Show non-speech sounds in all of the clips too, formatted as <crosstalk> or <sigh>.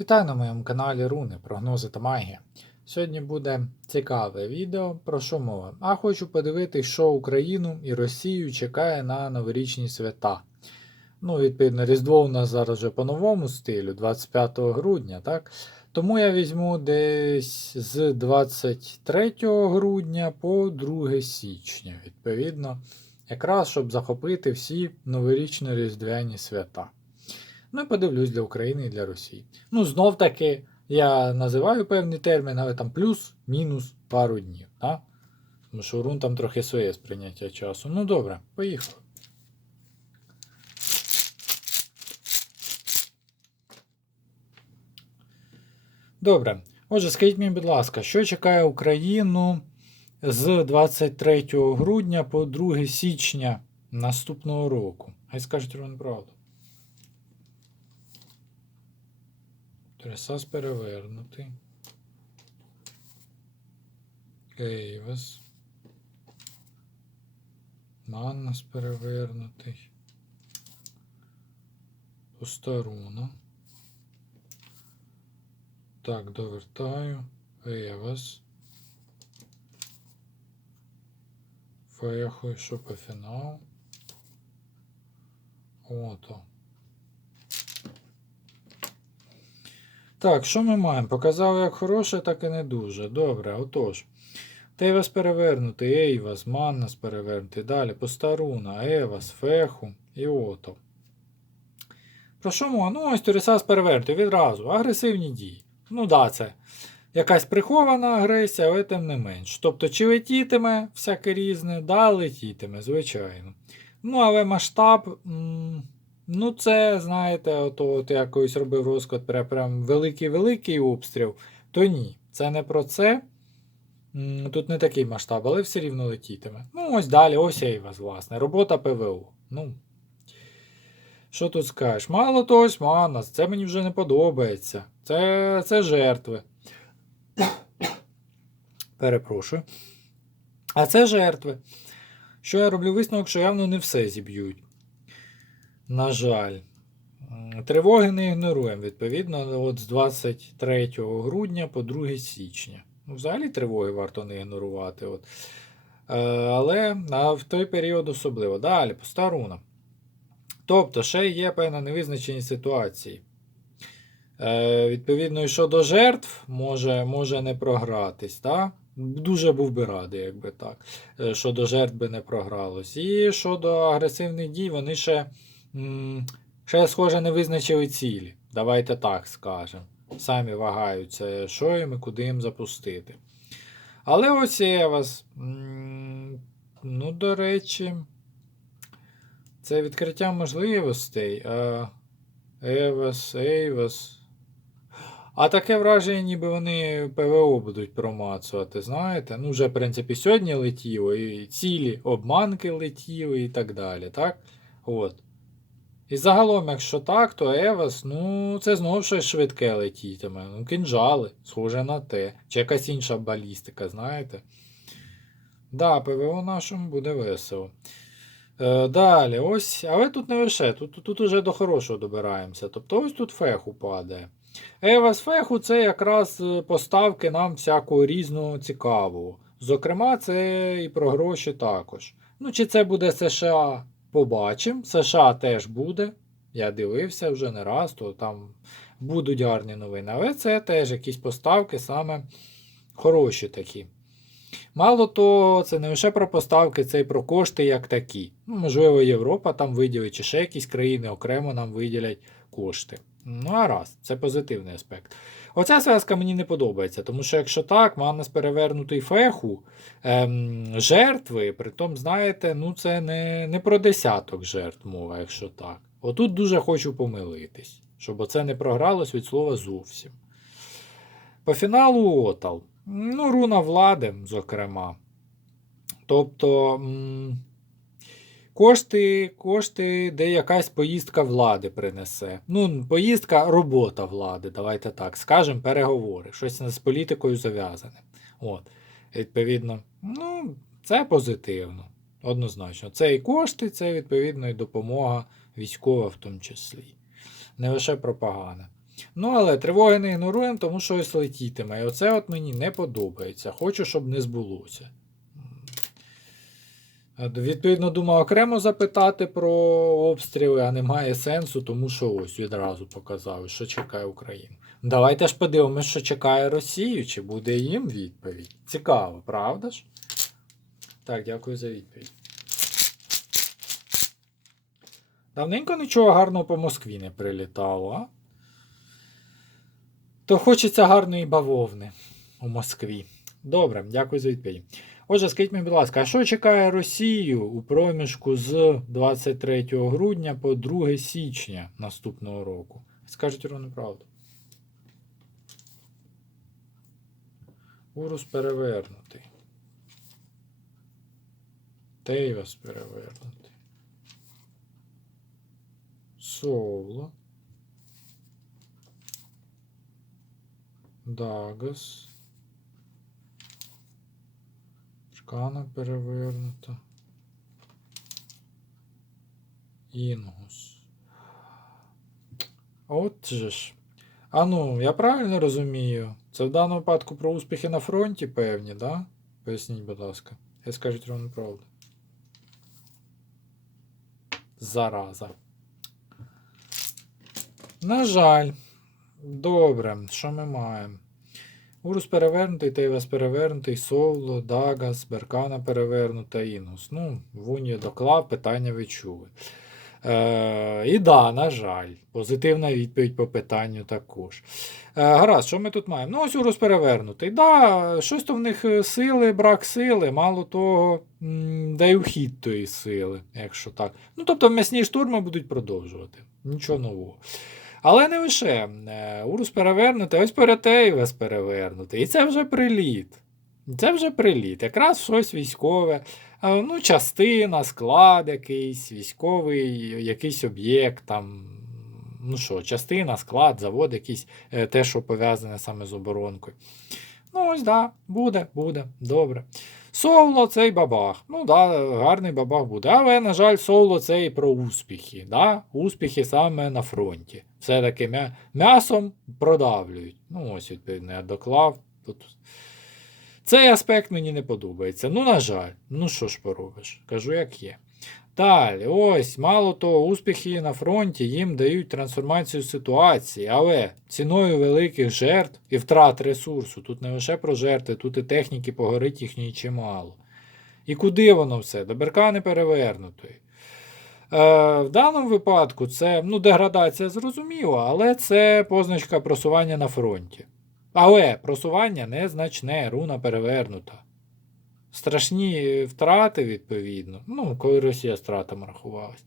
Вітаю на моєму каналі Руни, прогнози та магія. Сьогодні буде цікаве відео про що мова. А хочу подивитись, що Україну і Росію чекає на новорічні свята. Ну, відповідно, Різдво у нас зараз вже по новому стилю, 25 грудня, так? Тому я візьму десь з 23 грудня по 2 січня, відповідно, якраз щоб захопити всі новорічно-різдвяні свята. Ну і подивлюсь для України і для Росії. Ну, знов таки, я називаю певний термін, але там плюс-мінус пару днів. Так? Тому що рун там трохи своє сприйняття часу. Ну добре, поїхали. Добре. Отже, скажіть мені, будь ласка, що чекає Україну з 23 грудня по 2 січня наступного року? Хай скажуть вам правду. Тресас перевернутий. Кейвес. Маннас перевернутий. Постаруна. Так, довертаю. Евас. Що по фінал. Ото. Так, що ми маємо? Показали як хороше, так і не дуже. Добре, отож. Тейвас перевернутий, Ейвас, Маннас перевернутий. Далі Постаруна, Евас, Феху і Ото. Про що мова? Ну, ось Турісас перевернутий відразу. Агресивні дії. Ну да, це якась прихована агресія, але тим не менш. Тобто, чи летітиме всяке різне? Да, летітиме, звичайно. Ну, але масштаб. М Ну, це, знаєте, от, от я колись робив розклад прям, великий-великий обстріл, то ні, це не про це. Тут не такий масштаб, але все рівно летітиме. Ну, ось далі, ось я і вас, власне. Робота ПВО. Ну, Що тут скажеш? Мало того, Манас, це мені вже не подобається. Це, Це жертви. <coughs> Перепрошую. А це жертви. Що я роблю висновок, що явно не все зіб'ють. На жаль, тривоги не ігноруємо, відповідно, от з 23 грудня по 2 січня. Ну, Взагалі тривоги варто не ігнорувати. От. Е, але а в той період особливо. Далі, постаруна. Тобто, ще є певна невизначеність ситуації. Е, Відповідно, і щодо жертв може може не програтись. Так? Дуже був би радий, якби так. Е, щодо жертв би не програлось. І щодо агресивних дій, вони ще. Ще, схоже, не визначили цілі. Давайте так скажемо. Самі вагаються, що їм і куди їм запустити. Але ось Евас. Ну, до речі, це відкриття можливостей. Евас, Ейвас. А таке враження, ніби вони ПВО будуть промацувати, знаєте? Ну, вже, в принципі, сьогодні летіло, і цілі обманки летіли і так далі. так? От. І загалом, якщо так, то Евас, ну, це знову щось швидке летітиме. Ну, кінжали, схоже на те. Чи якась інша балістика, знаєте? Да, ПВО нашому буде весело. Е, Далі, ось, але тут не лише, тут тут, тут уже до хорошого добираємося. Тобто ось тут феху падає. Евас феху це якраз е, поставки нам всякого різного цікавого. Зокрема, це і про гроші також. Ну, чи це буде США? Побачимо. США теж буде. Я дивився вже не раз, то там будуть гарні новини. Але це теж якісь поставки саме хороші такі. Мало того, це не лише про поставки, це і про кошти як такі. Ну, Можливо, Європа там виділить, чи ще якісь країни окремо нам виділять кошти. Ну, а раз, це позитивний аспект. Оця зв'язка мені не подобається, тому що якщо так, Маннес перевернутий феху ем, жертви, притом, знаєте, ну це не не про десяток жертв мова, якщо так. Отут дуже хочу помилитись, щоб оце не програлось від слова зовсім. По фіналу Отал. Ну, руна влади, зокрема. Тобто. М Кошти, кошти, де якась поїздка влади принесе. Ну, поїздка, робота влади, давайте так скажемо, переговори. Щось з політикою зав'язане. От, Відповідно, ну, це позитивно. Однозначно. Це і кошти, це, відповідно, і допомога військова в тому числі. Не лише пропаганда. Ну, але тривоги не ігноруємо, тому що ось летітиме. І оце от мені не подобається. Хочу, щоб не збулося. Е, Відповідно, думав окремо запитати про обстріли, а немає сенсу, тому що ось відразу показали, що чекає Україну. Давайте ж подивимося, що чекає Росію, чи буде їм відповідь. Цікаво, правда ж? Так, дякую за відповідь. Давненько нічого гарного по Москві не прилітало, а? То хочеться гарної бавовни у Москві. Добре, дякую за відповідь. Отже, скажіть мені, будь ласка, а що чекає Росію у проміжку з 23 грудня по 2 січня наступного року? Скажіть ровно правду. Урус перевернутий. Тейвас перевернутий. Соло. Дагас. Шкана перевернута. Інгус. От же ж. А ну, я правильно розумію? Це в даному випадку про успіхи на фронті певні, да? Поясніть, будь ласка. Я скажуть ровно правду. Зараза. На жаль. Добре, що ми маємо? Урус перевернутий, Тейвас перевернутий, Соло, Дагас, Беркана перевернута, Інгус. Ну, в Унію доклав, питання ви чули. Е, і да, на жаль, позитивна відповідь по питанню також. Е, гаразд, що ми тут маємо? Ну, ось Урус перевернутий. Да, щось то в них е, сили, брак сили, мало того, да й ухід тої сили, якщо так. Ну, тобто м'ясні штурми будуть продовжувати. Нічого нового. Але не лише. Е, Урус перевернутий, ось Перетейвес перевернутий. І це вже приліт. Це вже приліт. Якраз щось військове. Е, Ну, частина, склад якийсь, військовий, якийсь об'єкт, там. Ну що, частина, склад, завод, якийсь, е, те, що пов'язане саме з оборонкою. Ну, ось, да, буде, буде, добре. Соло цей бабах. Ну да, гарний бабах буде. Але, на жаль, соло це і про успіхи. Да? Успіхи саме на фронті. Все-таки м'я... м'ясом продавлюють. Ну, ось, відповідно, я доклав. Тут... Цей аспект мені не подобається. Ну, на жаль, ну що ж поробиш? Кажу, як є. Далі, ось, мало того, успіхи на фронті їм дають трансформацію ситуації, але ціною великих жертв і втрат ресурсу. Тут не лише про жертви, тут і техніки погорить їхньої чимало. І куди воно все? До беркани перевернутої. Е, в даному випадку це ну, деградація зрозуміла, але це позначка просування на фронті. Але просування незначне, руна перевернута. Страшні втрати, відповідно. Ну, коли Росія з втратами рахувалась.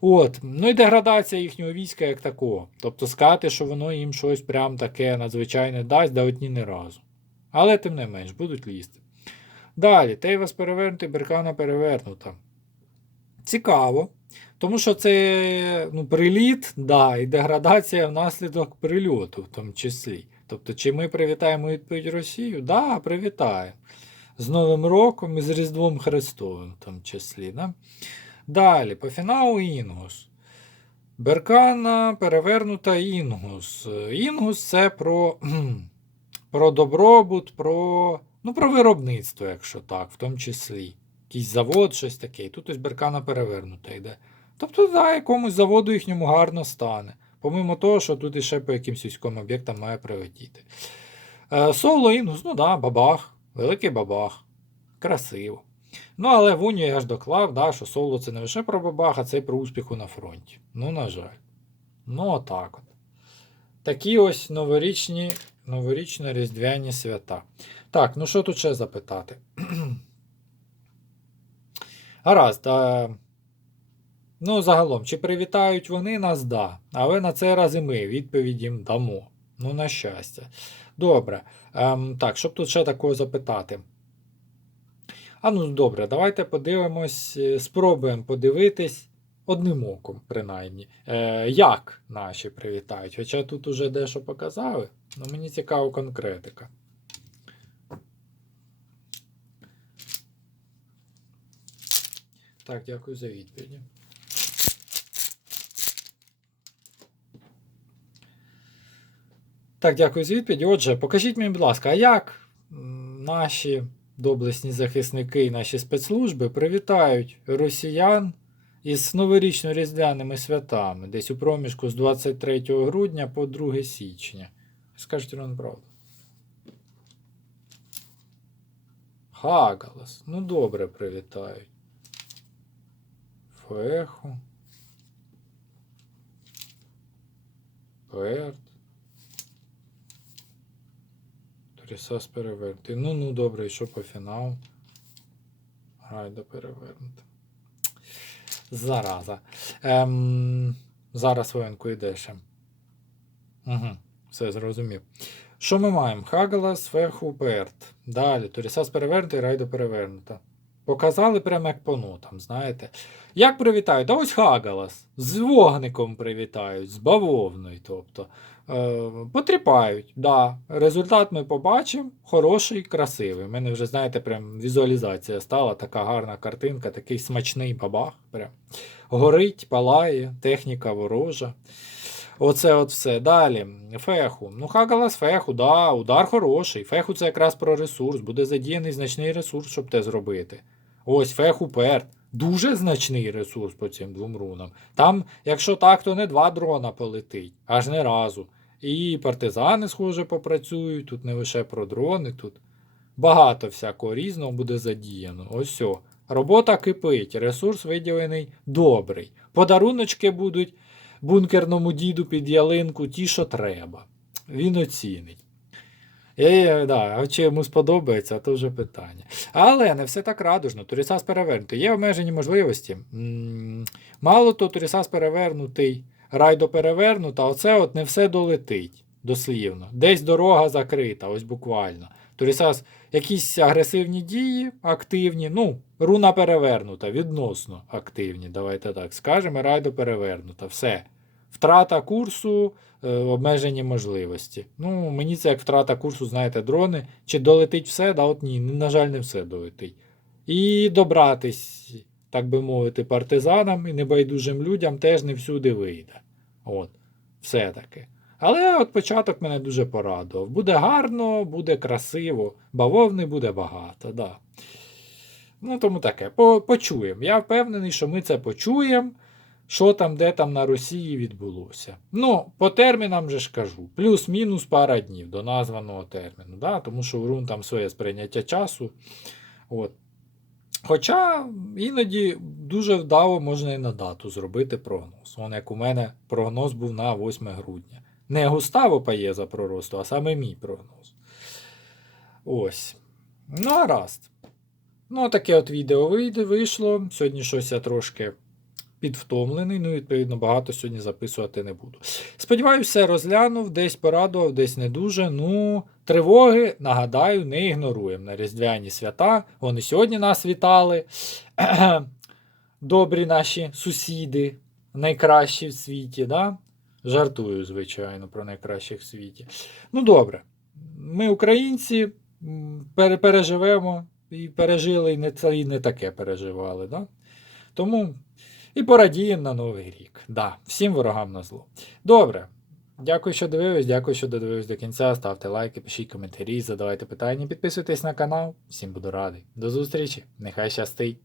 От. Ну і деградація їхнього війська як такого. Тобто сказати, що воно їм щось прям таке надзвичайне дасть, да ні не разу. Але тим не менш, будуть лізти. Далі, Тейвас перевернутий, Беркана перевернута. Цікаво. Тому що це ну, приліт, да, і деградація внаслідок прильоту, в тому числі. Тобто, чи ми привітаємо відповідь Росію? Да, привітаємо. З Новим роком і з Різдвом Христовим, в тому числі. Да? Далі, по фіналу Інгус. Беркана перевернута Інгус. Інгус це про, <clears throat> про добробут, про, ну, про виробництво, якщо так, в тому числі. Якийсь завод, щось таке. Тут ось Беркана перевернута йде. Тобто, да, якомусь заводу їхньому гарно стане. Помимо того, що тут іще по якимсь військовим об'єктам має прилетіти. Е, Соло Інгус, ну да, бабах. Великий бабах. Красиво. Ну, але в Унію я ж доклав, да, що соло це не лише про бабах, а це й про успіху на фронті. Ну, на жаль. Ну, отак от. Такі ось новорічні, новорічно-різдвяні свята. Так, ну що тут ще запитати? <clears throat> Гаразд. А... Ну, загалом, чи привітають вони нас, да. Але на цей раз і ми відповідь їм дамо. Ну, на щастя. Добре. Ем, так, щоб тут ще такого запитати. А ну добре, давайте подивимось, е, спробуємо подивитись одним оком, принаймні, е, як наші привітають. Хоча тут уже дещо показали, але мені цікава конкретика. Так, дякую за відповіді. Так, дякую за відповідь. Отже, покажіть мені, будь ласка, а як наші доблесні захисники і наші спецслужби привітають росіян із новорічно-різдвяними святами, десь у проміжку з 23 грудня по 2 січня? Скажіть вам правду. Хагалас. Ну, добре привітають. Феху. Перт. Торісас перевернути. Ну, ну, добре, і що по фіналу? Райда перевернути. Зараза. Ем, зараз воєнку йдеш. Угу, все зрозумів. Що ми маємо? Хагала, Феху, Перт. Далі. Торісас перевернутий, Райдо перевернута. Показали прямо як по нотам, знаєте. Як привітають? Та ось Хагалас. З вогником привітають, з бавовною. тобто. Е, потріпають, да. Результат ми побачимо. Хороший, красивий. У мене вже, знаєте, прям візуалізація стала, така гарна картинка, такий смачний бабах. Прям. Горить, палає, техніка ворожа. Оце от все. Далі. Феху. Ну, Хагалас феху, да, удар хороший. Феху це якраз про ресурс. Буде задіяний значний ресурс, щоб те зробити. Ось феху перт. Дуже значний ресурс по цим двом рунам. Там, якщо так, то не два дрона полетить, аж не разу. І партизани, схоже, попрацюють. Тут не лише про дрони, тут багато всякого різного буде задіяно. Ось о. Робота кипить, ресурс виділений добрий. Подаруночки будуть бункерному діду під ялинку ті, що треба. Він оцінить. Е, да, а чи йому сподобається, то вже питання. Але не все так радужно. Турісас перевернутий. Є обмежені можливості. Мало то Турісас перевернутий, райдо перевернута, оце от не все долетить дослівно. Десь дорога закрита, ось буквально. Турісас якісь агресивні дії, активні, ну, руна перевернута, відносно активні, давайте так скажемо, райдо перевернута. Все. Втрата курсу, е, обмежені можливості. Ну, мені це як втрата курсу, знаєте, дрони. Чи долетить все? Да, от ні, на жаль, не все долетить. І добратись, так би мовити, партизанам і небайдужим людям теж не всюди вийде. От, все-таки. Але от початок мене дуже порадував. Буде гарно, буде красиво, бавовни буде багато, да. Ну, тому таке. По, почуємо. Я впевнений, що ми це почуємо що там, де там на Росії відбулося. Ну, по термінам же ж кажу, плюс-мінус пара днів до названого терміну, да? тому що у Рун там своє сприйняття часу. От. Хоча іноді дуже вдало можна і на дату зробити прогноз. Вон як у мене прогноз був на 8 грудня. Не Густаво Паєза про росту, а саме мій прогноз. Ось. Ну, гаразд. Ну, таке от відео вийде, вийшло. Сьогодні щось я трошки підвтомлений, ну, відповідно, багато сьогодні записувати не буду. Сподіваюся, розглянув, десь порадував, десь не дуже. Ну, тривоги, нагадаю, не ігноруємо на Різдвяні свята. Вони сьогодні нас вітали. <clears throat> Добрі наші сусіди, найкращі в світі. да? Жартую, звичайно, про найкращих в світі. Ну, добре. Ми, українці, переживемо і пережили, і не і не таке переживали. Да? Тому і порадіємо на Новий рік. Да, всім ворогам на зло. Добре. Дякую, що дивились, дякую, що додивились до кінця. Ставте лайки, пишіть коментарі, задавайте питання, підписуйтесь на канал. Всім буду радий. До зустрічі. Нехай щастить.